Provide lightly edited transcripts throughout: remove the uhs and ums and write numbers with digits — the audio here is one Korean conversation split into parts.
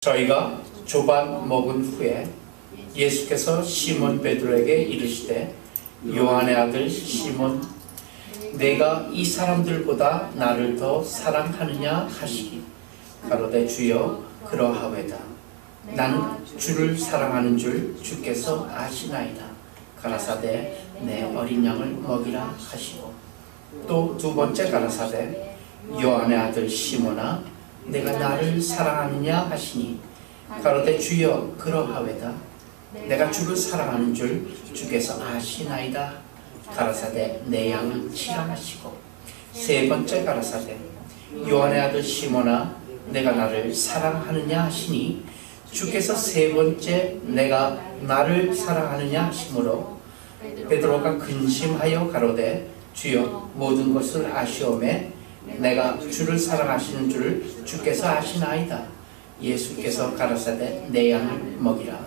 저희가 조반 먹은 후에 예수께서 시몬 베드로에게 이르시되 요한의 아들 시몬 내가 이 사람들보다 나를 더 사랑하느냐 하시니 가로되 주여 그러하외다. 나는 주를 사랑하는 줄 주께서 아시나이다. 가라사대 내 어린 양을 먹이라 하시고 또 두 번째 가라사대 요한의 아들 시몬아 내가 나를 사랑하느냐 하시니 가로되 주여 그러하외다. 내가 주를 사랑하는 줄 주께서 아시나이다. 가라사대 내 양을 치라 하시고 세 번째 가라사대 요한의 아들 시몬아 내가 나를 사랑하느냐 하시니 주께서 세 번째 내가 나를 사랑하느냐 하시므로 베드로가 근심하여 가로되 주여 모든 것을 아시오매 내가 주를 사랑하시는 줄 주께서 아시나이다. 예수께서 가라사대 내 양을 먹이라.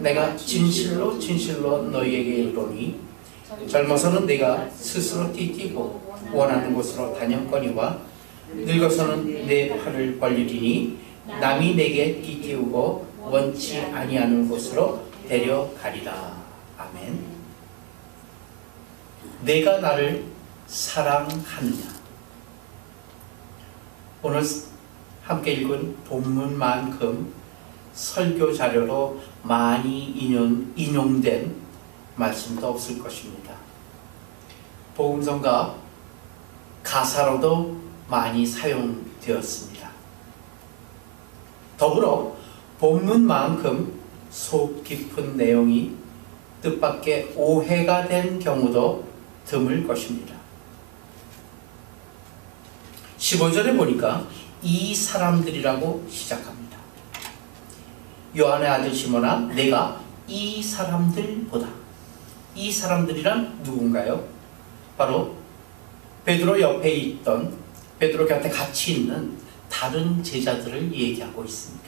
내가 진실로 진실로 너희에게 이르노니 젊어서는 네가 스스로 띠띠고 원하는 곳으로 다녔거니와 늙어서는 내 팔을 벌리리니 남이 내게 띠띠우고 원치 아니하는 곳으로 데려가리라. 아멘. 내가 나를 사랑하느냐. 오늘 함께 읽은 본문만큼 설교 자료로 많이 인용된 말씀도 없을 것입니다. 복음성가 가사로도 많이 사용되었습니다. 더불어 본문만큼 속 깊은 내용이 뜻밖의 오해가 된 경우도 드물 것입니다. 15절에 보니까 이 사람들이라고 시작합니다. 요한의 아들 시몬아 내가 이 사람들보다. 이 사람들이란 누군가요? 바로 베드로 옆에 있던 베드로 곁에 같이 있는 다른 제자들을 얘기하고 있습니다.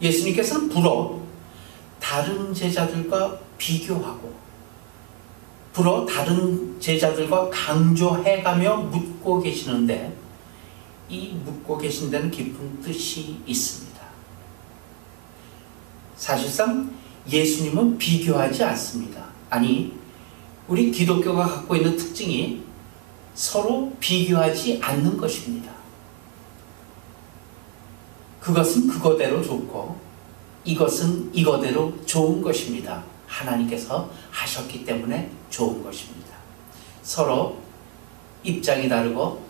예수님께서는 불어 다른 제자들과 비교하고 불어 다른 제자들과 강조해가며 묻고 계시는데 이 묻고 계신 데는 깊은 뜻이 있습니다. 사실상 예수님은 비교하지 않습니다. 아니, 우리 기독교가 갖고 있는 특징이 서로 비교하지 않는 것입니다. 그것은 그거대로 좋고 이것은 이거대로 좋은 것입니다. 하나님께서 하셨기 때문에 좋은 것입니다. 서로 입장이 다르고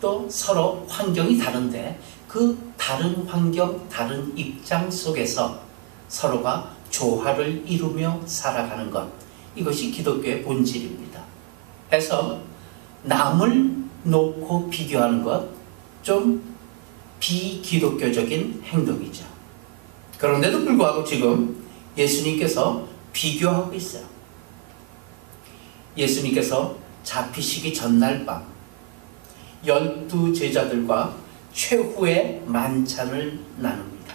또 서로 환경이 다른데 그 다른 환경, 다른 입장 속에서 서로가 조화를 이루며 살아가는 것, 이것이 기독교의 본질입니다. 해서 남을 놓고 비교하는 것, 좀 비기독교적인 행동이죠. 그런데도 불구하고 지금 예수님께서 비교하고 있어요. 예수님께서 잡히시기 전날 밤 12 제자들과 최후의 만찬을 나눕니다.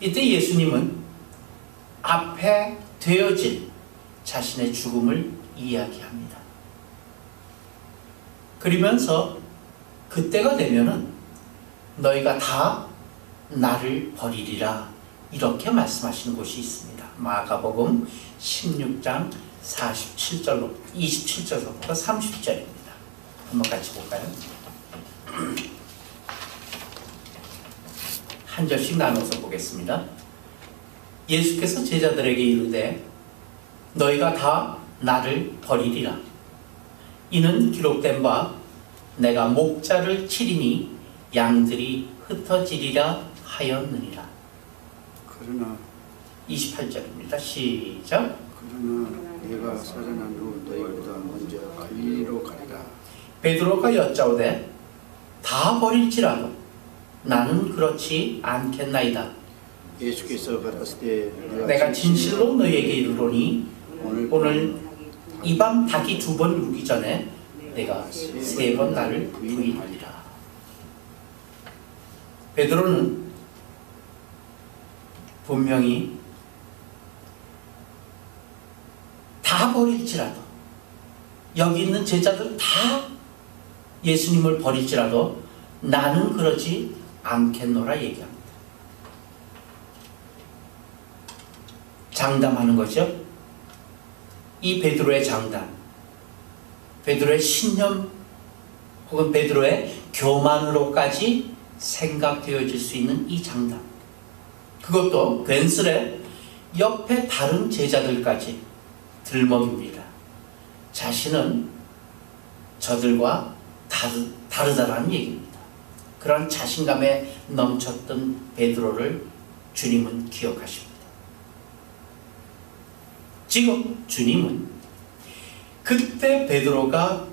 이때 예수님은 앞에 되어질 자신의 죽음을 이야기합니다. 그러면서 그때가 되면은 너희가 다 나를 버리리라 이렇게 말씀하시는 곳이 있습니다. 마가복음 16장 27절로 27절부터 30절입니다. 한번 같이 볼까요? 한 절씩 나눠서 보겠습니다. 예수께서 제자들에게 이르되 너희가 다 나를 버리리라. 이는 기록된 바 내가 목자를 치리니 양들이 흩어지리라 하였느니라. 그러나 28절입니다. 시작. 그러나 내가 살아난 후 너희보다 먼저 갈릴리로 가리라. 베드로가 여짜오되 다 버릴지라도 나는 그렇지 않겠나이다. 예수께서 가라사대 때 내가 진실로 너희에게 이르노니 오늘 이 밤 닭이 2번 울기 전에 내가 3번 나를 부인하리라. 베드로는 분명히 다 버릴지라도 여기 있는 제자들 다 예수님을 버릴지라도 나는 그러지 않겠노라 얘기합니다. 장담하는 거죠. 이 베드로의 장담, 베드로의 신념 혹은 베드로의 교만으로까지 생각되어질 수 있는 이 장담, 그것도 괜스레 옆에 다른 제자들까지 들먹입니다. 자신은 저들과 다르다라는 얘기입니다. 그런 자신감에 넘쳤던 베드로를 주님은 기억하십니다. 지금 주님은 그때 베드로가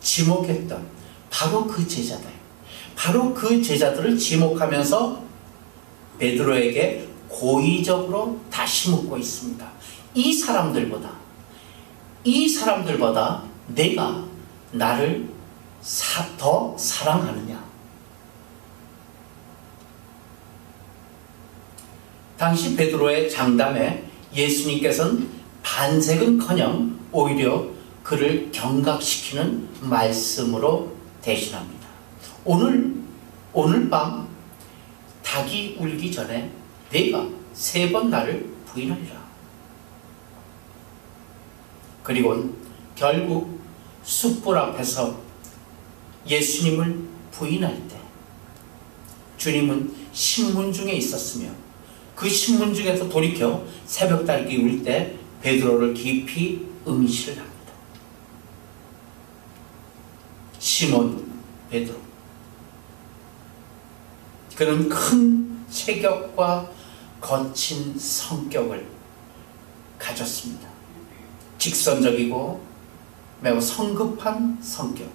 지목했던 바로 그 제자들, 바로 그 제자들을 지목하면서 베드로에게 고의적으로 다시 묻고 있습니다. 이 사람들보다 내가 나를 더 사랑하느냐? 당시 베드로의 장담에 예수님께서는 반색은커녕 오히려 그를 경각시키는 말씀으로 대신합니다. 오늘 밤 닭이 울기 전에 내가 3번 나를 부인하리라. 그리고 결국 숯불 앞에서 예수님을 부인할 때 주님은 신문 중에 있었으며 그 신문 중에서 돌이켜 새벽닭이 울 때 베드로를 깊이 음시를 합니다. 시몬 베드로, 그는 큰 체격과 거친 성격을 가졌습니다. 직선적이고 매우 성급한 성격,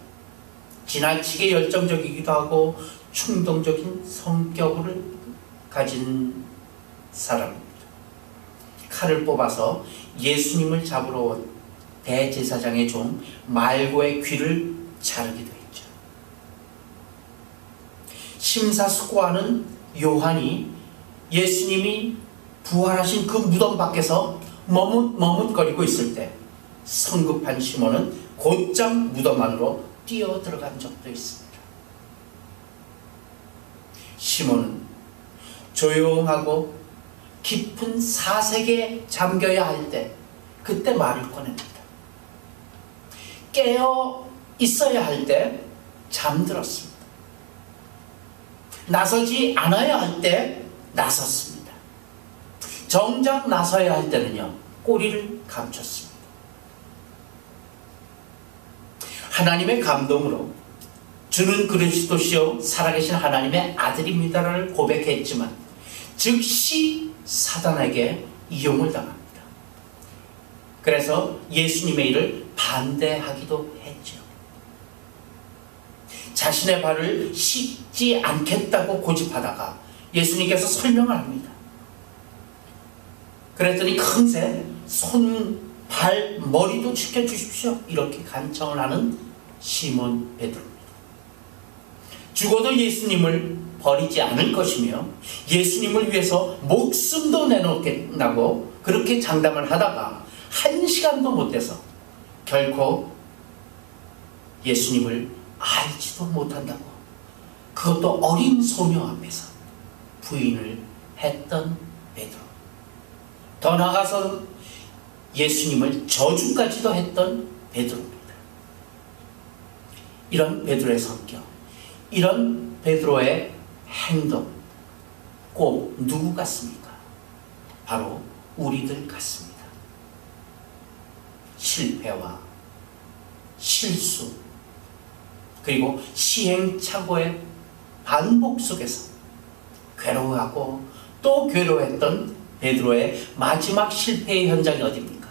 지나치게 열정적이기도 하고 충동적인 성격을 가진 사람입니다. 칼을 뽑아서 예수님을 잡으러 온 대제사장의 종 말고의 귀를 자르기도 했죠. 심사숙고하는 요한이 예수님이 부활하신 그 무덤 밖에서 머뭇거리고 있을 때 성급한 시몬은 곧장 무덤 안으로 뛰어 들어간 적도 있습니다. 시몬은 조용하고 깊은 사색에 잠겨야 할 때 그때 말을 꺼냅니다. 깨어 있어야 할 때 잠들었습니다. 나서지 않아야 할 때 나섰습니다. 정작 나서야 할 때는요, 꼬리를 감췄습니다. 하나님의 감동으로 주는 그리스도시요 살아계신 하나님의 아들입니다를 고백했지만 즉시 사단에게 이용을 당합니다. 그래서 예수님의 일을 반대하기도 했죠. 자신의 발을 씻지 않겠다고 고집하다가 예수님께서 설명을 합니다. 그랬더니 큰새 손, 발, 머리도 지켜주십시오. 이렇게 간청을 하는 시몬 베드로입니다. 죽어도 예수님을 버리지 않을 것이며 예수님을 위해서 목숨도 내놓겠다고 그렇게 장담을 하다가 1시간도 못 돼서 결코 예수님을 알지도 못한다고, 그것도 어린 소녀 앞에서 부인을 했던 베드로, 더 나아가서 예수님을 저주까지도 했던 베드로입니다. 이런 베드로의 성격, 이런 베드로의 행동 꼭 누구 같습니까? 바로 우리들 같습니다. 실패와 실수 그리고 시행착오의 반복 속에서 괴로워하고 또 괴로워했던 베드로의 마지막 실패의 현장이 어디입니까?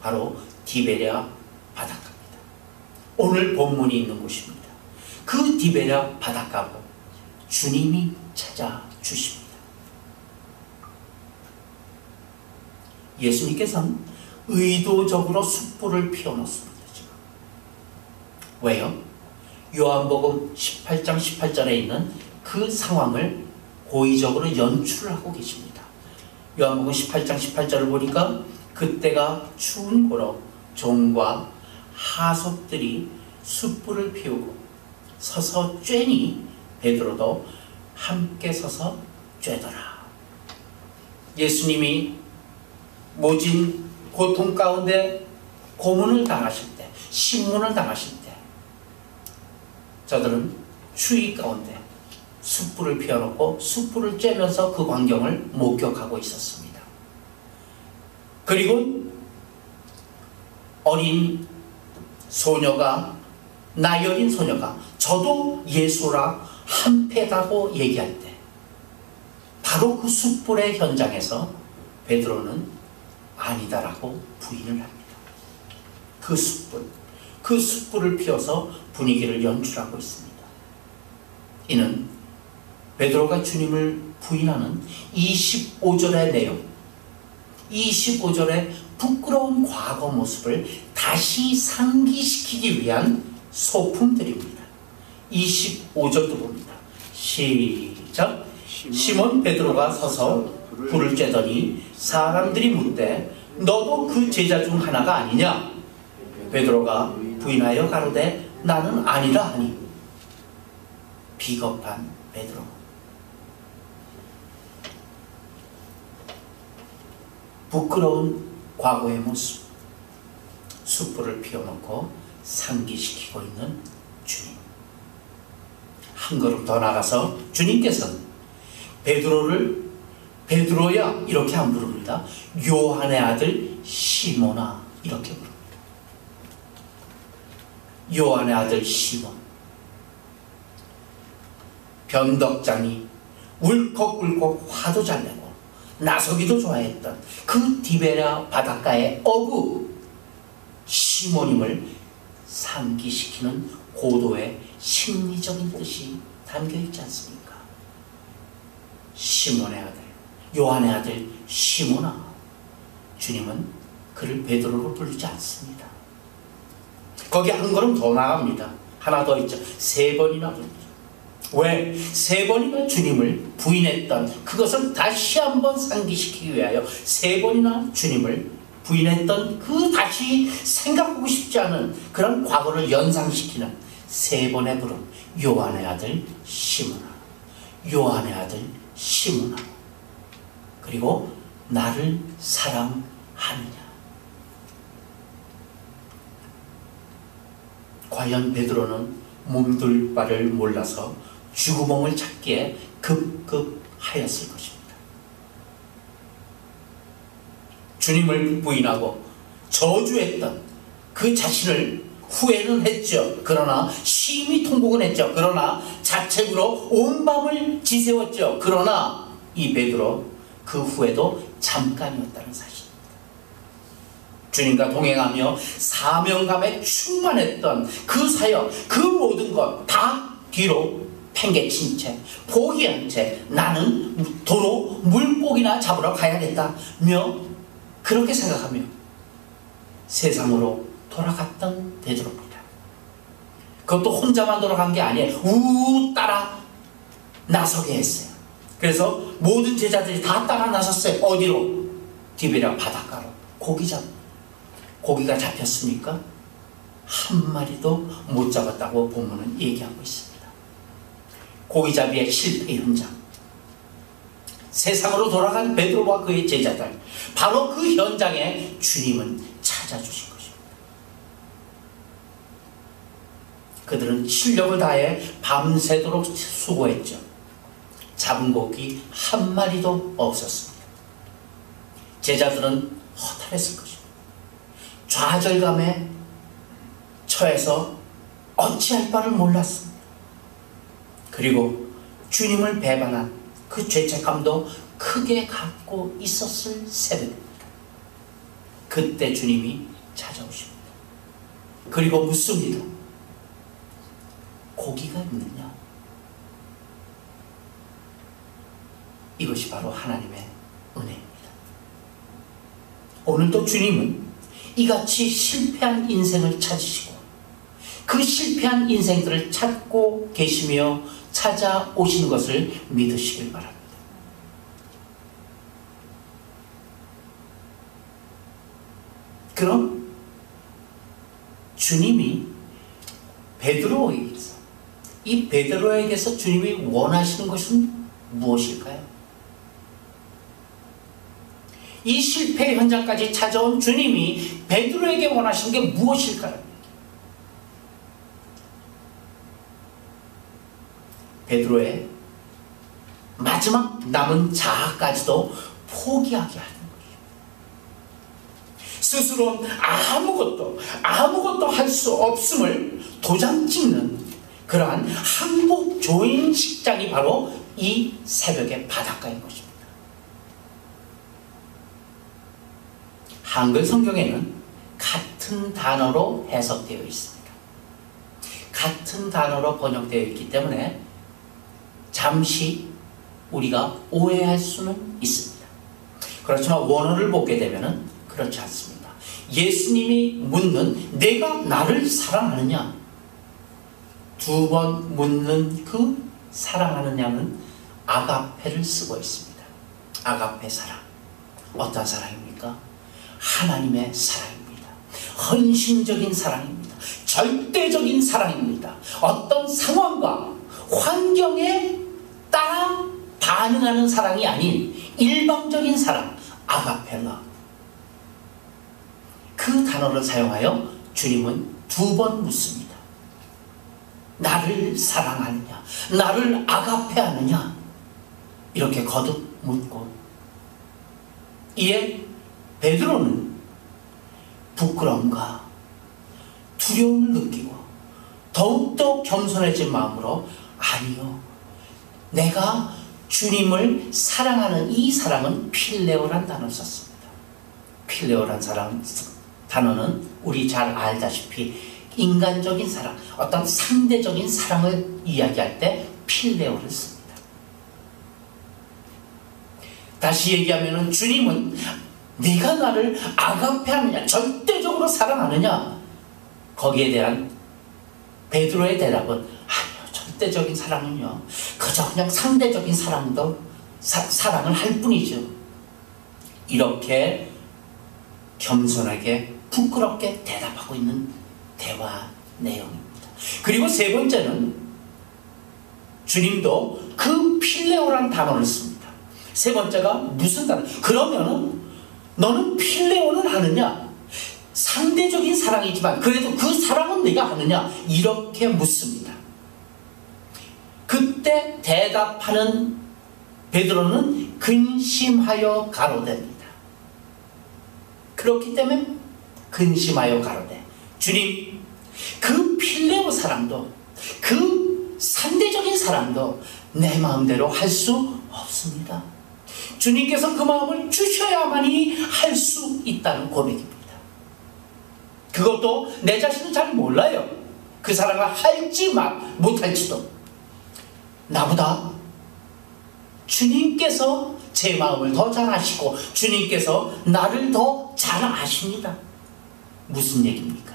바로 디베랴 바닷가입니다. 오늘 본문이 있는 곳입니다. 그 디베랴 바닷가로 주님이 찾아주십니다. 예수님께서는 의도적으로 숯불을 피워놓습니다. 왜요? 요한복음 18장 18절에 있는 그 상황을 고의적으로 연출을 하고 계십니다. 요한복음 18장 18절을 보니까 그때가 추운 고로 종과 하속들이 숯불을 피우고 서서 쬐니 베드로도 함께 서서 쬐더라. 예수님이 모진 고통 가운데 고문을 당하실 때, 신문을 당하실 때 저들은 추위 가운데 숯불을 피워놓고 숯불을 쬐면서 그 광경을 목격하고 있었습니다. 그리고 어린 소녀가, 나이 어린 소녀가 저도 예수라 한패다고 얘기할 때 바로 그 숯불의 현장에서 베드로는 아니다라고 부인을 합니다. 그 숯불을 피워서 분위기를 연출하고 있습니다. 이는 베드로가 주님을 부인하는 25절의 내용, 25절의 부끄러운 과거 모습을 다시 상기시키기 위한 소품들입니다. 25절도 봅니다. 시작. 시몬 베드로가 서서 불을 쬐더니 사람들이 묻되 너도 그 제자 중 하나가 아니냐? 베드로가 부인하여 가로되 나는 아니라 하니. 비겁한 베드로. 부끄러운 과거의 모습, 숯불을 피워놓고 상기시키고 있는 주님. 한 걸음 더 나가서 주님께서는 베드로를 베드로야 이렇게 안 부릅니다. 요한의 아들 시몬아 이렇게 부릅니다. 요한의 아들 시몬. 변덕장이 울컥울컥 화도 잘 내고 나서기도 좋아했던 그 디베랴 바닷가의 어부 시몬임을 상기시키는 고도의 심리적인 뜻이 담겨있지 않습니까? 시몬의 아들, 요한의 아들 시몬아. 주님은 그를 베드로로 부르지 않습니다. 거기 한 걸음 더 나갑니다. 하나 더 있죠. 3번이나 부릅니다. 왜? 3번이나 주님을 부인했던 그것을 다시 한번 상기시키기 위하여 3번이나 주님을 부인했던 그 다시 생각하고 싶지 않은 그런 과거를 연상시키는 3번의 부름. 요한의 아들 시몬아, 요한의 아들 시몬아. 그리고 나를 사랑하느냐. 과연 베드로는 몸둘 바를 몰라서 쥐구멍을 찾기에 급급하였을 것입니다. 주님을 부인하고 저주했던 그 자신을 후회는 했죠. 그러나 심히 통곡은 했죠. 그러나 자책으로 온 밤을 지새웠죠. 그러나 이 베드로 그 후회도 잠깐이었다는 사실입니다. 주님과 동행하며 사명감에 충만했던 그 사역, 그 모든 것 다 뒤로 팽개친 채, 포기한 채 나는 도로 물고기나 잡으러 가야겠다며 그렇게 생각하며 세상으로 돌아갔던 베드로입니다. 그것도 혼자만 돌아간 게 아니에요. 따라 나서게 했어요. 그래서 모든 제자들이 다 따라 나섰어요. 어디로? 디베랴 바닷가로. 고기가 잡혔습니까? 한 마리도 못 잡았다고 본문은 얘기하고 있습니다. 고기잡이의 실패 현장. 세상으로 돌아간 베드로와 그의 제자들. 바로 그 현장에 주님은 찾아주신 것입니다. 그들은 실력을 다해 밤새도록 수고했죠. 잡은 고기 한 마리도 없었습니다. 제자들은 허탈했을 것입니다. 좌절감에 처해서 어찌할 바를 몰랐습니다. 그리고 주님을 배반한 그 죄책감도 크게 갖고 있었을 새벽입니다. 그때 주님이 찾아오십니다. 그리고 묻습니다. 고기가 있느냐? 이것이 바로 하나님의 은혜입니다. 오늘도 주님은 이같이 실패한 인생을 찾으시고 그 실패한 인생들을 찾고 계시며 찾아오신 것을 믿으시길 바랍니다. 그럼 주님이 베드로에게서 이 베드로에게서 주님이 원하시는 것은 무엇일까요? 이 실패 현장까지 찾아온 주님이 베드로에게 원하시는 게 무엇일까요? 베드로의 마지막 남은 자아까지도 포기하게 하는 거예요. 스스로 아무것도 할 수 없음을 도장 찍는 그러한 항복 조인식장이 바로 이 새벽의 바닷가인 것입니다. 한글 성경에는 같은 단어로 해석되어 있습니다. 같은 단어로 번역되어 있기 때문에 잠시 우리가 오해할 수는 있습니다. 그렇지만 원어를 보게 되면 그렇지 않습니다. 예수님이 묻는 내가 나를 사랑하느냐, 두 번 묻는 그 사랑하느냐는 아가페를 쓰고 있습니다. 아가페 사랑. 어떤 사랑입니까? 하나님의 사랑입니다. 헌신적인 사랑입니다. 절대적인 사랑입니다. 어떤 상황과 환경에 따라 반응하는 사랑이 아닌 일방적인 사랑, 아가펠라. 그 단어를 사용하여 주님은 두 번 묻습니다. 나를 사랑하느냐, 나를 아가페하느냐, 이렇게 거듭 묻고, 이에 베드로는 부끄러움과 두려움을 느끼고 더욱더 겸손해진 마음으로 아니요, 내가 주님을 사랑하는 이 사랑은 필레오란 단어를 썼습니다. 필레오란 단어는 우리 잘 알다시피 인간적인 사랑, 어떤 상대적인 사랑을 이야기할 때 필레오를 씁니다. 다시 얘기하면 주님은 네가 나를 아가페하느냐, 절대적으로 사랑하느냐, 거기에 대한 베드로의 대답은 아니요, 절대적인 사랑은요 그저 그냥 상대적인 사랑을 할 뿐이죠. 이렇게 겸손하게 부끄럽게 대답하고 있는 대화 내용입니다. 그리고 세 번째는 주님도 그 필레오란 단어를 씁니다. 세 번째가 무슨 단어? 그러면은 너는 필레오는 하느냐? 상대적인 사랑이지만 그래도 그 사랑은 네가 하느냐? 이렇게 묻습니다. 그때 대답하는 베드로는 근심하여 가로됩니다. 그렇기 때문에 근심하여 가로되, 주님, 그 필레오 사랑도, 그 상대적인 사랑도 내 마음대로 할 수 없습니다. 주님께서 그 마음을 주셔야만이 할 수 있다는 고백입니다. 그것도 내 자신은 잘 몰라요. 그 사랑을 할지 못할지도. 나보다 주님께서 제 마음을 더 잘 아시고 주님께서 나를 더 잘 아십니다. 무슨 얘기입니까?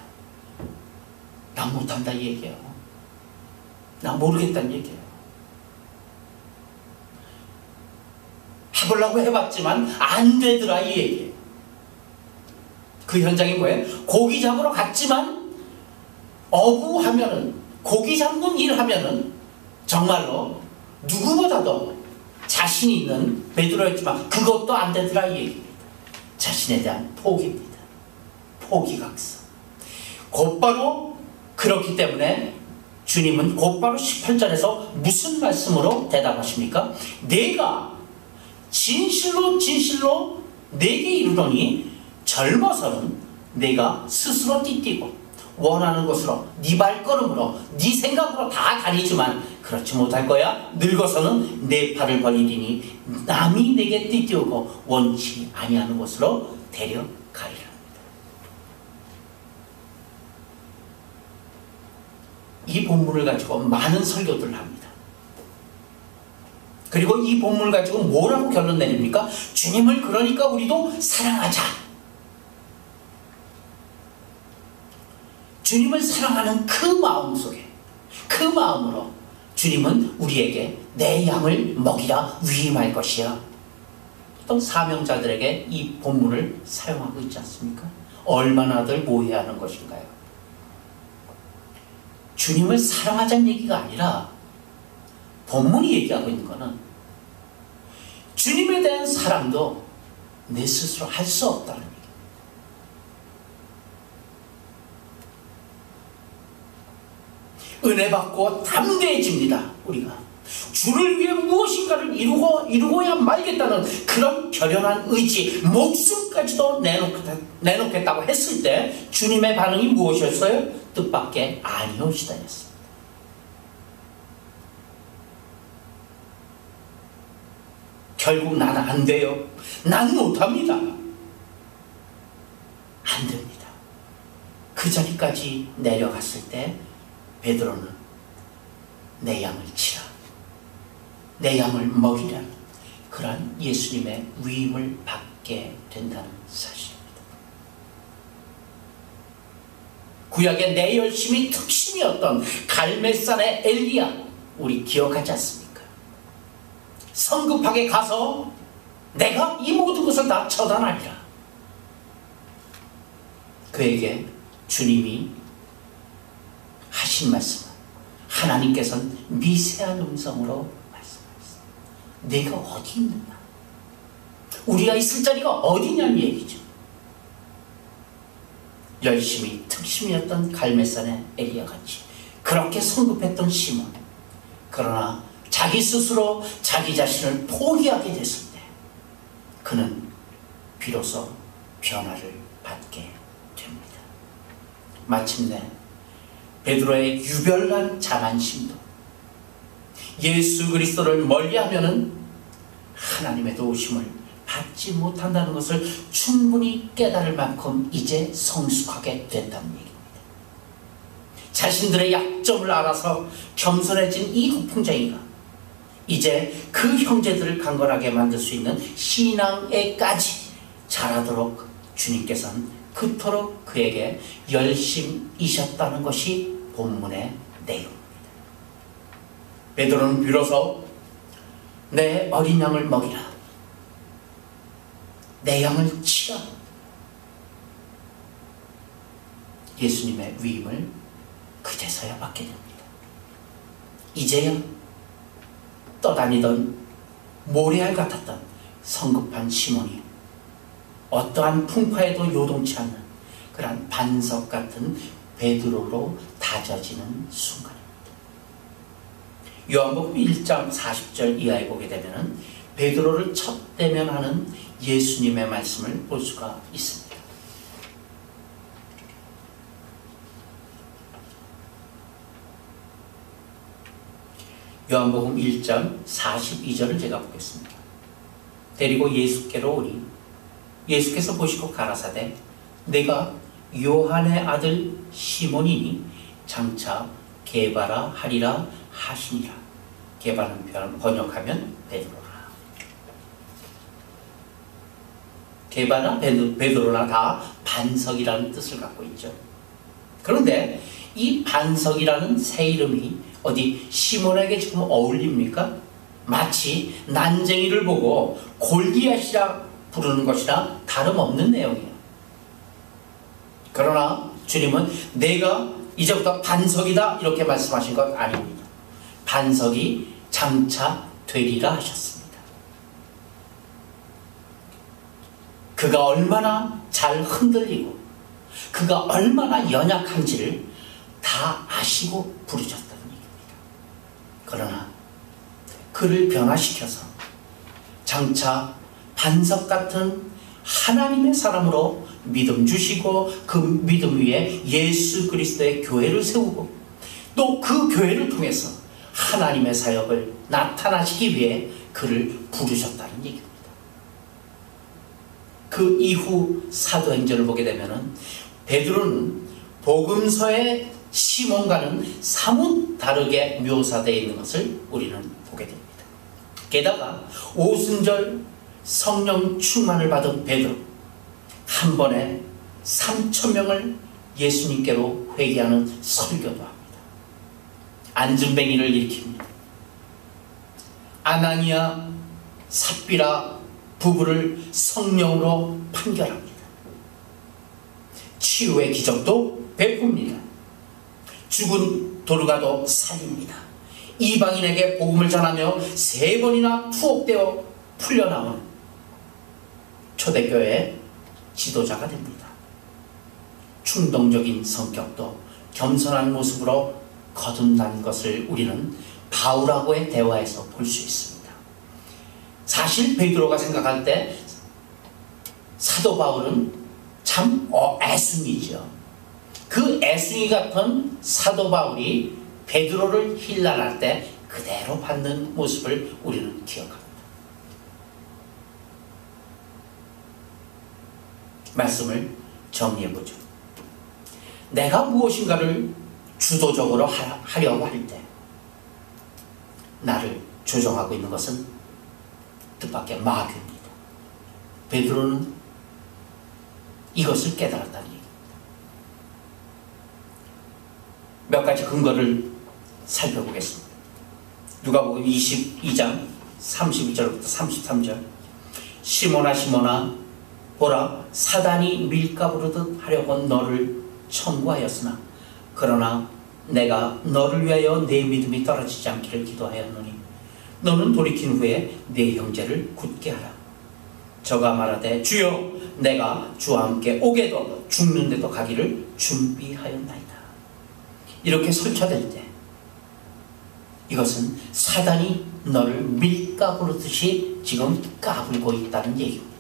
나 못한다 이 얘기예요. 나 모르겠다는 얘기예요. 해보려고 해봤지만 안 되더라 이 얘기예요. 그 현장이 뭐예요? 고기 잡으러 갔지만 어부하면은, 고기 잡는 일 하면은 정말로 누구보다도 자신 있는 베드로였지만 그것도 안 되더라 이 얘기입니다. 자신에 대한 포기입니다. 포기각서. 곧바로 그렇기 때문에 주님은 곧바로 18절에서 무슨 말씀으로 대답하십니까? 내가 진실로 내게 이르노니 젊어서는 내가 스스로 띠뛰고 원하는 곳으로 네 발걸음으로 네 생각으로 다 다니지만 그렇지 못할 거야. 늙어서는 내 팔을 벌리리니 남이 내게 띠띠우고 원치 아니하는 곳으로 데려가리라. 이 본문을 가지고 많은 설교들을 합니다. 그리고 이 본문을 가지고 뭐라고 결론 내립니까? 주님을 그러니까 우리도 사랑하자. 주님을 사랑하는 그 마음 속에, 그 마음으로 주님은 우리에게 내 양을 먹이라 위임할 것이야. 또 사명자들에게 이 본문을 사용하고 있지 않습니까? 얼마나들 모해하는 것인가요? 주님을 사랑하자는 얘기가 아니라 본문이 얘기하고 있는 것은 주님에 대한 사랑도 내 스스로 할 수 없다는 얘기예요. 은혜 받고 담대해집니다. 우리가 주를 위해 무엇인가를 이루고야 말겠다는 그런 결연한 의지, 목숨까지도 내놓겠다고 했을 때 주님의 반응이 무엇이었어요? 뜻밖의 아니오시다였습니다. 결국 나는 안 돼요. 난 못합니다. 안 됩니다. 그 자리까지 내려갔을 때 베드로는 내 양을 치라, 내 양을 먹이라, 그러한 예수님의 위임을 받게 된다는 사실입니다. 구약의 내 열심이 특심이었던 갈멜산의 엘리야, 우리 기억하지 않습니까? 성급하게 가서 내가 이 모든 것을 다 처단하리라. 그에게 주님이 하신 말씀은 하나님께서는 미세한 음성으로 말씀하셨습니다. 내가 어디 있느냐? 우리가 있을 자리가 어디냐는 얘기죠. 열심히 특심이었던 갈멜산의 엘리야같이 그렇게 성급했던 시몬, 그러나 자기 스스로 자기 자신을 포기하게 됐을 때 그는 비로소 변화를 받게 됩니다. 마침내 베드로의 유별난 자만심도 예수 그리스도를 멀리하면은 하나님의 도우심을 받지 못한다는 것을 충분히 깨달을 만큼 이제 성숙하게 됐다는 얘기입니다. 자신들의 약점을 알아서 겸손해진 이 후풍쟁이가 이제 그 형제들을 강건하게 만들 수 있는 신앙에까지 자라도록 주님께서는 그토록 그에게 열심이셨다는 것이 본문의 내용입니다. 베드로는 비로소 내 어린 양을 먹이라, 내 양을 치라, 예수님의 위임을 그제서야 받게 됩니다. 이제야 떠다니던 모래알 같았던 성급한 시몬이 어떠한 풍파에도 요동치 않는 그런 반석 같은 베드로로 다져지는 순간입니다. 요한복음 1장 40절 이하에 보게 되면 베드로를 첫 대면하는 예수님의 말씀을 볼 수가 있습니다. 요한복음 1장 42절을 제가 보겠습니다. 데리고 예수께로 오니 예수께서 보시고 가라사대 내가 요한의 아들 시몬이니 장차 게바라 하리라 하시니라. 게바는 번역하면 베드로라. 게바나 베드로나 다 반석이라는 뜻을 갖고 있죠. 그런데 이 반석이라는 새 이름이 어디 시몬에게 지금 어울립니까? 마치 난쟁이를 보고 골리앗이라 부르는 것이나 다름없는 내용이에요. 그러나 주님은 내가 이제부터 반석이다 이렇게 말씀하신 것 아닙니다. 반석이 장차 되리라 하셨습니다. 그가 얼마나 잘 흔들리고 그가 얼마나 연약한지를 다 아시고 부르셨다는 얘기입니다. 그러나 그를 변화시켜서 장차 반석 같은 하나님의 사람으로 믿음 주시고 그 믿음 위에 예수 그리스도의 교회를 세우고 또 그 교회를 통해서 하나님의 사역을 나타나시기 위해 그를 부르셨다는 얘기입니다. 그 이후 사도행전을 보게 되면 베드로는 복음서의 시몬과는 사뭇 다르게 묘사되어 있는 것을 우리는 보게 됩니다. 게다가 오순절 성령 충만을 받은 베드로 한 번에 3,000명을 예수님께로 회개하는 설교도 합니다. 안진뱅이를 일으킵니다. 아나니아 삽비라 부부를 성령으로 판결합니다. 치유의 기적도 베풉니다. 죽은 도르가도 살립니다. 이방인에게 복음을 전하며 3번이나 투옥되어 풀려나온 초대교회의 지도자가 됩니다. 충동적인 성격도 겸손한 모습으로 거듭난 것을 우리는 바울하고의 대화에서 볼 수 있습니다. 사실 베드로가 생각할 때 사도 바울은 참 애순이죠. 그 애순이 같은 사도 바울이 베드로를 힐난할 때 그대로 받는 모습을 우리는 기억합니다. 말씀을 정리해보죠. 내가 무엇인가를 주도적으로 하려고 할 때 나를 조종하고 있는 것은 뜻밖의 마귀입니다. 베드로는 이것을 깨달았다는 얘기입니다. 몇 가지 근거를 살펴보겠습니다. 누가복음 22장 32절부터 33절. 시몬아 시몬아 보라, 사단이 밀가부르듯 하려고 너를 청구하였으나 그러나 내가 너를 위하여 내 믿음이 떨어지지 않기를 기도하였노니 너는 돌이킨 후에 네 형제를 굳게 하라. 저가 말하되 주여 내가 주와 함께 오게도 죽는데도 가기를 준비하였나이다. 이렇게 설쳐될 때 이것은 사단이 너를 밀가부르듯이 지금 까불고 있다는 얘기입니다.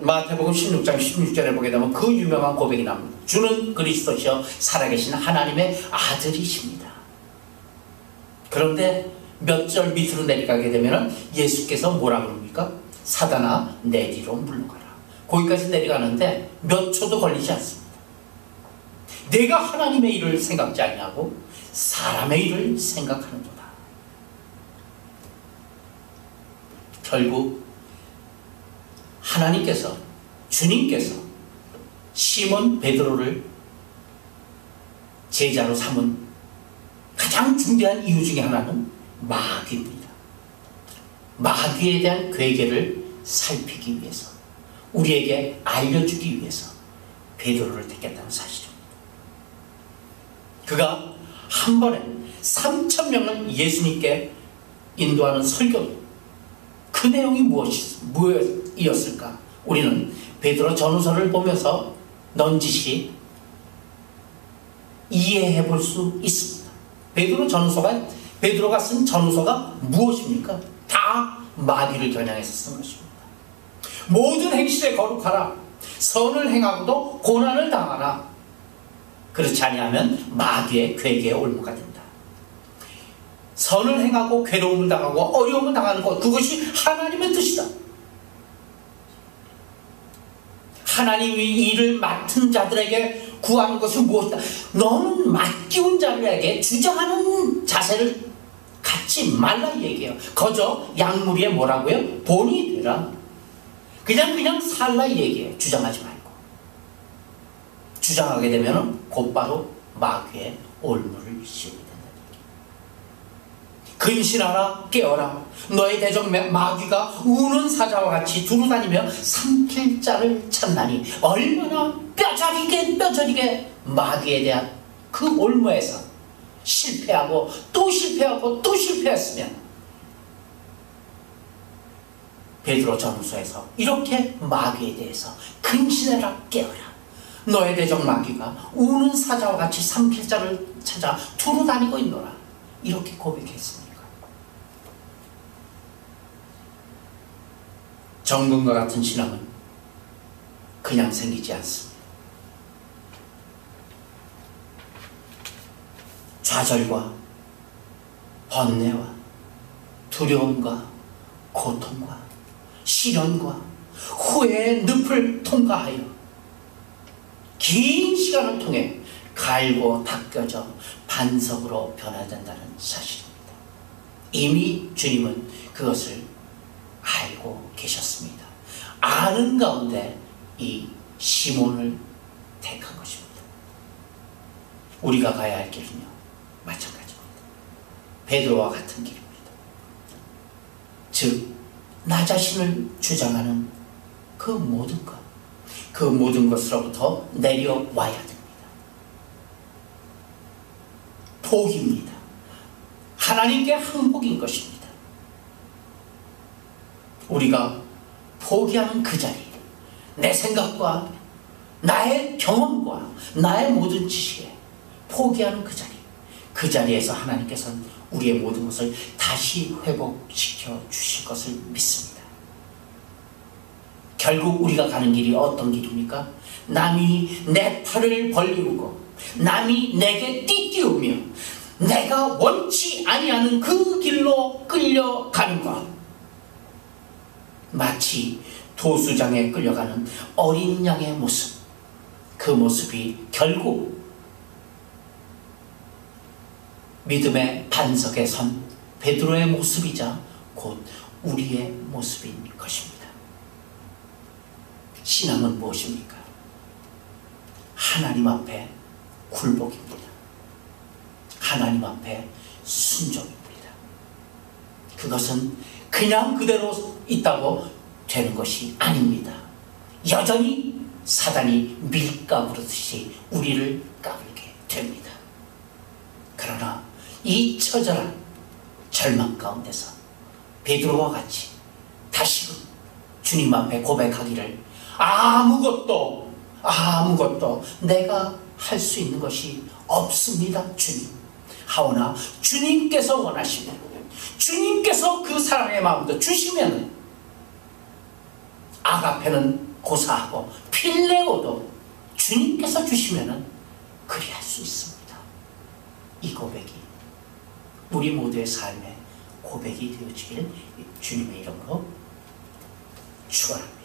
마태복음 16장 16절에 보게 되면 그 유명한 고백이 나옵니다. 주는 그리스도시요 살아계신 하나님의 아들이십니다. 그런데 몇 절 밑으로 내려가게 되면 예수께서 뭐라 그럽니까? 사단아 내 뒤로 물러가라. 거기까지 내려가는데 몇 초도 걸리지 않습니다. 내가 하나님의 일을 생각지 아니하고 사람의 일을 생각하는도다. 결국 하나님께서, 주님께서 시몬 베드로를 제자로 삼은 가장 중대한 이유 중에 하나는 마귀입니다. 마귀에 대한 괴계를 살피기 위해서, 우리에게 알려주기 위해서 베드로를 택했다는 사실입니다. 그가 한 번에 3,000명을 예수님께 인도하는 설교, 그 내용이 무엇이었을까? 우리는 베드로 전후서를 보면서 넌지시 이해해 볼 수 있습니다. 베드로가 쓴 전후서가 무엇입니까? 다 마귀를 겨냥해서 쓴 것입니다. 모든 행실에 거룩하라. 선을 행하고도 고난을 당하라. 그렇지 아니하면 마귀의 괴계에 올무가 된다. 선을 행하고 괴로움을 당하고 어려움을 당하는 것, 그것이 하나님의 뜻이다. 하나님이 일을 맡은 자들에게 구하는 것은 무엇이다? 너는 맡기운 자들에게 주장하는 자세를 갖지 말라 이 얘기예요. 거저 약물이에 뭐라고요? 본이 되라. 그냥 살라 이 얘기예요. 주장하지 말고. 주장하게 되면 곧바로 마귀의 올무를 씌우게 된다. 근신하라 깨어라. 너의 대적 마귀가 우는 사자와 같이 두루다니며 삼킬 자를 찾나니 얼마나 뼈저리게 마귀에 대한 그 올무에서 실패하고 또 실패하고 또 실패했으면 베드로 전후서에서 이렇게 마귀에 대해서 근신해라 깨어라. 너의 대적 마귀가 우는 사자와 같이 삼킬 자를 찾아 두루다니고 있노라. 이렇게 고백했습니다. 정금과 같은 신앙은 그냥 생기지 않습니다. 좌절과 번뇌와 두려움과 고통과 시련과 후회의 늪을 통과하여 긴 시간을 통해 갈고 닦여져 반석으로 변화된다는 사실입니다. 이미 주님은 그것을 알고 계셨습니다. 아는 가운데 이 시몬을 택한 것입니다. 우리가 가야 할 길은요 마찬가지입니다. 베드로와 같은 길입니다. 즉 나 자신을 주장하는 그 모든 것, 그 모든 것으로부터 내려와야 됩니다. 복입니다. 하나님께 항복인 것입니다. 우리가 포기하는 그 자리, 내 생각과 나의 경험과 나의 모든 지식에 포기하는 그 자리에서 하나님께서는 우리의 모든 것을 다시 회복시켜 주실 것을 믿습니다. 결국 우리가 가는 길이 어떤 길입니까? 남이 내 팔을 벌리우고 남이 내게 띠띠우며 내가 원치 아니하는 그 길로 끌려가는 것, 마치 도수장에 끌려가는 어린 양의 모습, 그 모습이 결국 믿음의 반석에 선 베드로의 모습이자 곧 우리의 모습인 것입니다. 신앙은 무엇입니까? 하나님 앞에 굴복입니다. 하나님 앞에 순종입니다. 그것은 그냥 그대로 있다고 되는 것이 아닙니다. 여전히 사단이 밀가부르듯이 우리를 까불게 됩니다. 그러나 이 처절한 절망 가운데서 베드로와 같이 다시금 주님 앞에 고백하기를 아무것도 내가 할 수 있는 것이 없습니다, 주님. 하오나 주님께서 원하시면, 주님께서 그 사랑의 마음도 주시면 아가페는 고사하고 필레오도 주님께서 주시면 그리할 수 있습니다. 이 고백이 우리 모두의 삶의 고백이 되어지기를 주님의 이름으로 축원합니다.